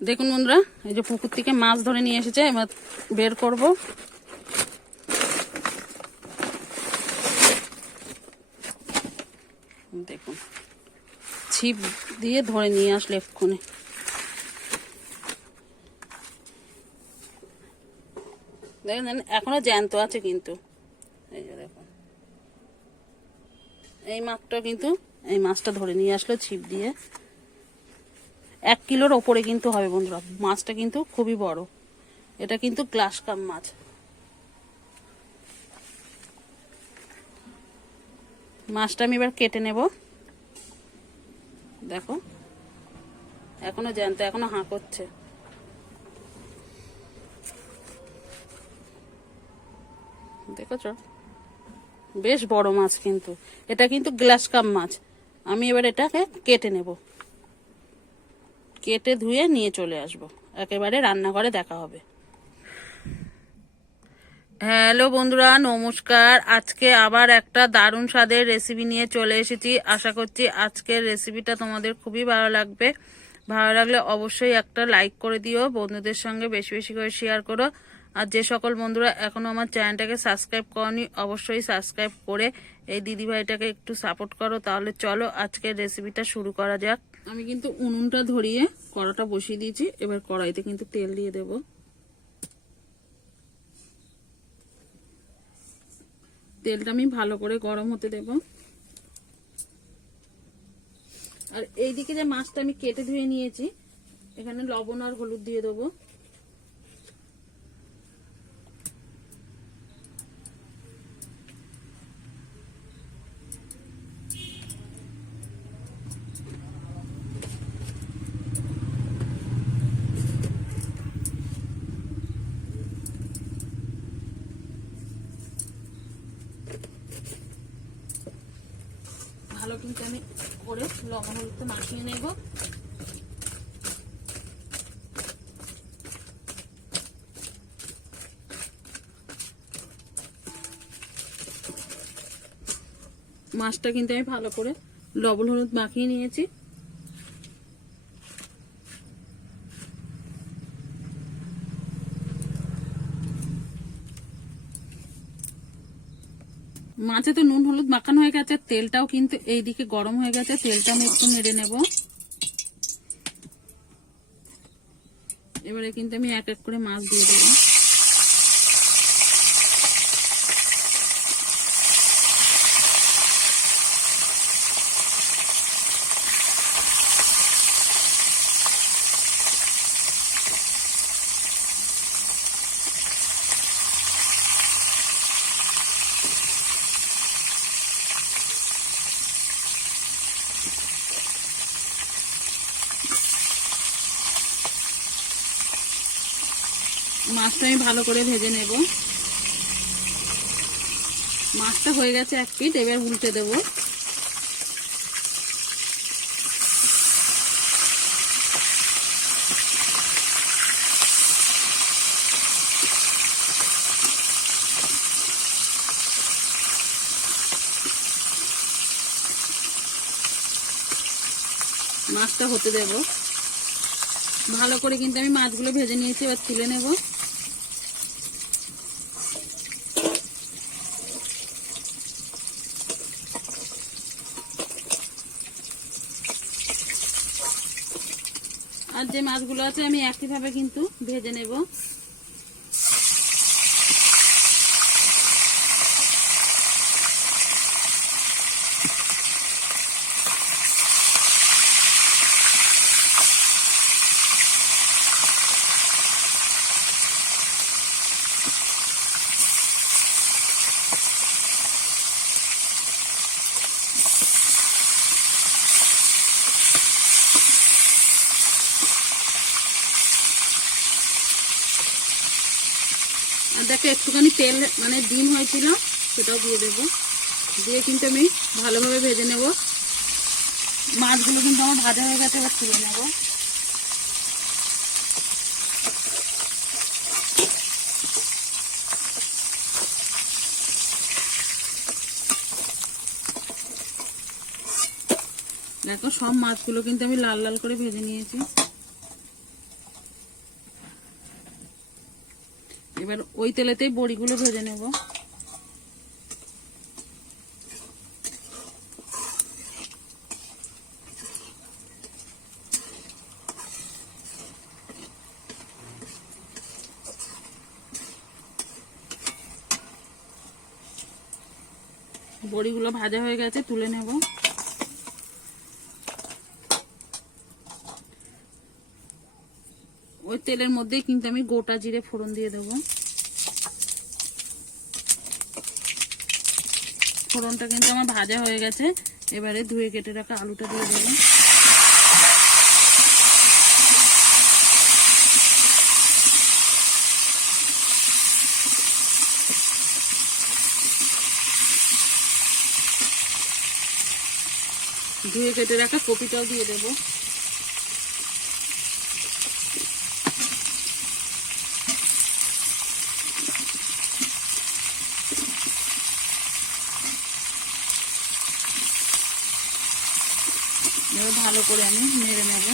দেখুন বন্ধুরা, এই যে পুকুর থেকে মাছ ধরে নিয়ে এসেছে, এবার বের করব। দেখুন ছিপ দিয়ে ধরে নিয়ে আসলে এক্ষুনি। দেখেন এখনো জ্যান্ত আছে কিন্তু। এই যে দেখুন, এই মাছটা কিন্তু, এই মাছটা ধরে নিয়ে আসলো ছিপ দিয়ে। 1 কিলোর ওপরে কিন্তু হবে বন্ধুরা। মাছটা কিন্তু খুবই বড়। এটা কিন্তু গ্লাস কাপ মাছ। মাছটা আমি এবার কেটে নেব। দেখো এখনো জ্যান্ত, এখনো হাঁ করছে। দেখেছ, বেশ বড় মাছ কিন্তু। এটা কিন্তু গ্লাস কাপ মাছ। আমি এবার এটাকে কেটে নেব, কেটে ধুয়ে নিয়ে চলে আসব। একেবারে রান্নাঘরে দেখা হবে। হ্যালো বন্ধুরা, নমস্কার। আজকে আবার একটা দারুণ স্বাদের রেসিপি নিয়ে চলে এসেছি। আশা করছি আজকের রেসিপিটা তোমাদের খুবই ভালো লাগবে। ভালো লাগলে অবশ্যই একটা লাইক করে দিও, বন্ধুদের সঙ্গে বেশি বেশি করে শেয়ার করো। আর যে সকল বন্ধুরা এখনো আমার চ্যানেলটাকে সাবস্ক্রাইব করনি, অবশ্যই সাবস্ক্রাইব করে এই দিদিভাইটাকে একটু সাপোর্ট করো। তাহলে চলো আজকের রেসিপিটা শুরু করা যাক। আমি কিন্তু উনুনটা ধরিয়ে কড়াটা বসিয়ে দিয়েছি। এবার কড়াইতে কিন্তু তেল দিয়ে দেবো। তেলটা আমি ভালো করে গরম হতে দেব। আর এইদিকে যে মাছটা আমি কেটে ধুয়ে নিয়েছি, এখানে লবণ আর হলুদ দিয়ে দেবো। ভালো কিন্তু আমি করে লবণ হলুদটা মাখিয়ে নেব। মাছটা কিন্তু আমি ভালো করে লবণ হলুদ মাখিয়ে নিয়েছি। মাছে তো নুন হলুদ মাখানো হয়ে গেছে, তেলটাও কিন্তু এইদিকে গরম হয়ে গেছে। তেলটা আমি একটু নেড়ে নেব। এবারে কিন্তু আমি এক এক করে মাছ দিয়ে দেবো। মাছটা আমি ভালো করে ভেজে নেব। মাছটা হয়ে গেছে এক পিঠ, এবার উল্টে দেব। মাছটা হতে দেব ভালো করে। কিন্তু আমি মাছগুলো ভেজে নিয়েছি, এবার তুলে নেব। আর যে মাছগুলো আছে আমি একইভাবে কিন্তু ভেজে নেব। আর দেখো একটুখানি তেল মানে ডিম হয়েছিল, সেটাও দিয়ে দেবো। দিয়ে কিন্তু আমি ভালোভাবে ভেজে নেব। মাছগুলো কিন্তু আমার ভাজা হয়ে গেছে, এবার তুলে নেব। দেখো সব মাছগুলো কিন্তু আমি লাল লাল করে ভেজে নিয়েছি। এবার ওই তেলেতেই বড়িগুলো ভেজে নেব। বড়িগুলো ভাজা হয়ে গেছে, তুলে নেব। ওই তেলের মধ্যেই কিন্তু আমি গোটা জিরে ফোড়ন দিয়ে দেব। ফোড়নটা কিন্তু আমার ভাজা হয়ে গেছে। এবারে ধুয়ে কেটে রাখা আলুটা দিয়ে দেব। ধুয়ে কেটে রাখা কপিটাও দিয়ে দেব। এবার ভালো করে আমি নেড়ে নেব।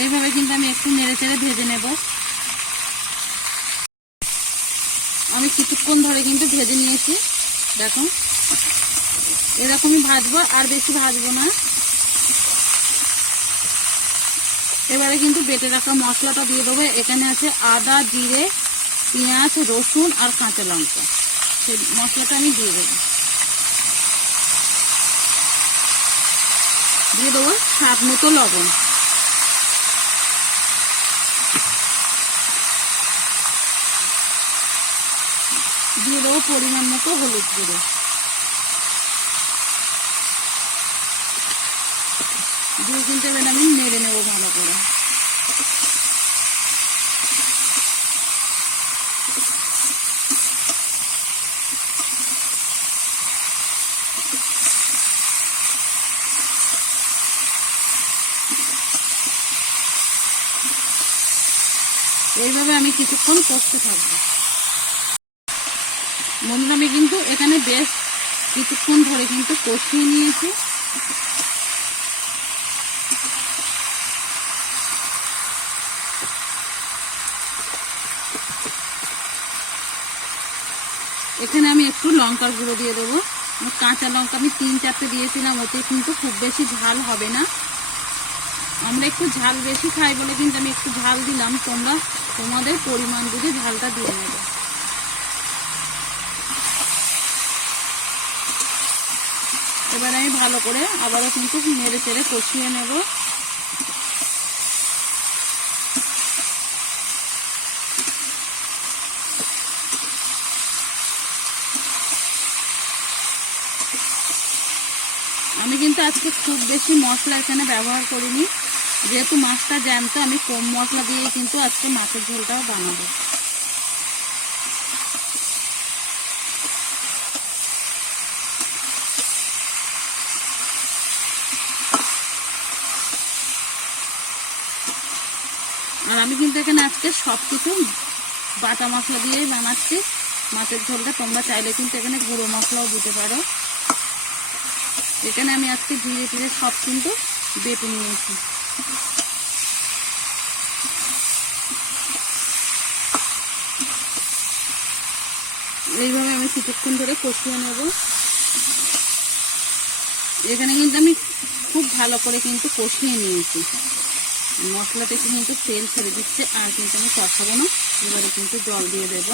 এইভাবে কিন্তু আমি একটু নেড়ে চেড়ে ভেজে নেব। আমি কিছুক্ষণ ধরে কিন্তু ভেজে নিয়েছি, দেখো এরকমই ভাজবো, আর বেশি ভাজবো না। এবারে কিন্তু বেটে রাখা মশলাটা দিয়ে দেবো। এখানে আছে আদা, জিরে, পেঁয়াজ, রসুন আর কাঁচা লঙ্কা। সেই মশলাটা আমি দিয়ে দেবো। দিয়ে দেবো স্বাদ মতো লবণ। দিয়ে দেবো পরিমাণ মতো হলুদ গুঁড়ো। দিয়ে কিন্তু এবার আমি নেড়ে নেবো ভালো করে। এইভাবে আমি কিছুক্ষণ কষতে থাকবো। বন্ধুরা, আমি কিন্তু এখানে বেশ কিছুক্ষণ ধরে কিন্তু কষিয়ে নিয়েছি। এখানে আমি একটু লঙ্কার গুঁড়ো দিয়ে দেবো। কাঁচা লঙ্কা আমি 3-4টে দিয়েছিলাম, ওতে কিন্তু খুব বেশি ঝাল হবে না। আমরা একটু ঝাল বেশি খাই বলে কিন্তু আমি একটু ঝাল দিলাম। তোমরা তোমাদের পরিমাণ বুঝে ঝালটা দিয়ে নেবে। এবার আমি ভালো করে আবারও কিন্তু নেড়ে চেড়ে কষিয়ে নেব। আমি কিন্তু আজকে খুব বেশি মশলা এখানে ব্যবহার করিনি, যেহেতু মাছটা জ্যান্ত, আমি কম মশলা দিয়ে কিন্তু আজকে মাছের ঝোলটাও বানাবো। আর আমি কিন্তু এখানে আজকে সবকিছু বাটা মশলা দিয়েই বানাচ্ছি মাছের ঝোলটা। তোমরা চাইলে কিন্তু এখানে গুঁড়ো মশলাও দিতে পারো। এখানে আমি আজকে জিরে টিরে সব কিন্তু বেটে নিয়েছি। এইভাবে আমি কিছুক্ষণ ধরে কষিয়ে নেব। এখানে কিন্তু আমি খুব ভালো করে কিন্তু কষিয়ে নিয়েছি। মশলা থেকে কিন্তু তেল ছেড়ে দিচ্ছে, আর কিন্তু আমি কষাবো না। এবারে কিন্তু জল দিয়ে দেব।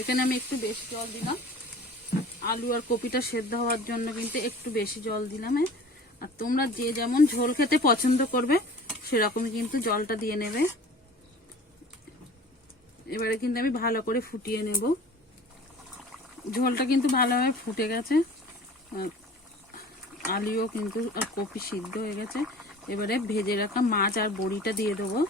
এখানে আমি একটু বেশি জল দিলাম, আলু আর কপিটা সেদ্ধ হওয়ার জন্য কিন্তু একটু বেশি জল দিলাম। আর তোমরা যে যেমন ঝোল খেতে পছন্দ করবে সেরকমই কিন্তু জলটা দিয়ে নেবে। এবারে কিন্তু আমি ভালো করে ফুটিয়ে নেব। ঝোলটা কিন্তু ভালোভাবে ফুটে গেছে, আলুও কিন্তু আর কপি সিদ্ধ হয়ে গেছে। এবারে ভেজে রাখা মাছ আর বড়িটা দিয়ে দেবো।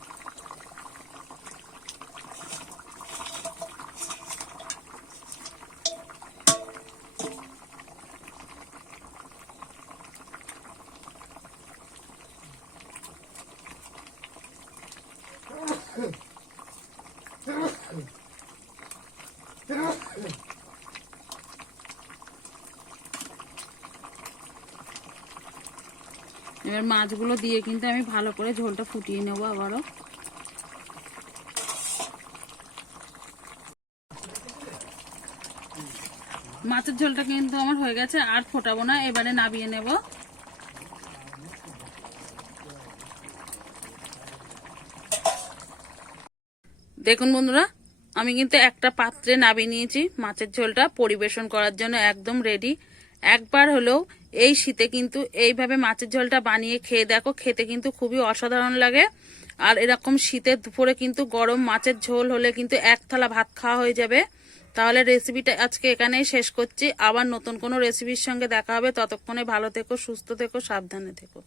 এবার মাছগুলো দিয়ে কিন্তু আমি ভালো করে ঝোলটা ফুটিয়ে নেবো আবারও। মাছের ঝোলটা কিন্তু আমার হয়ে গেছে, আর ফোটাবো না, এবারে নামিয়ে নেব। দেখুন বন্ধুরা, আমি কিন্তু একটা পাত্রে নামিয়ে নিয়েছি মাছের ঝোলটা, পরিবেশন করার জন্য একদম রেডি। একবার হলেও এই শীতে কিন্তু এইভাবে মাছের ঝোলটা বানিয়ে খেয়ে দেখো, খেতে কিন্তু খুবই অসাধারণ লাগে। আর এরকম শীতের দুপুরে কিন্তু গরম মাছের ঝোল হলে কিন্তু এক থালা ভাত খাওয়া হয়ে যাবে। তাহলে রেসিপিটা আজকে এখানেই শেষ করছি, আবার নতুন কোনো রেসিপির সঙ্গে দেখা হবে। ততক্ষণে ভালো থেকো, সুস্থ থেকো, সাবধানে থেকো।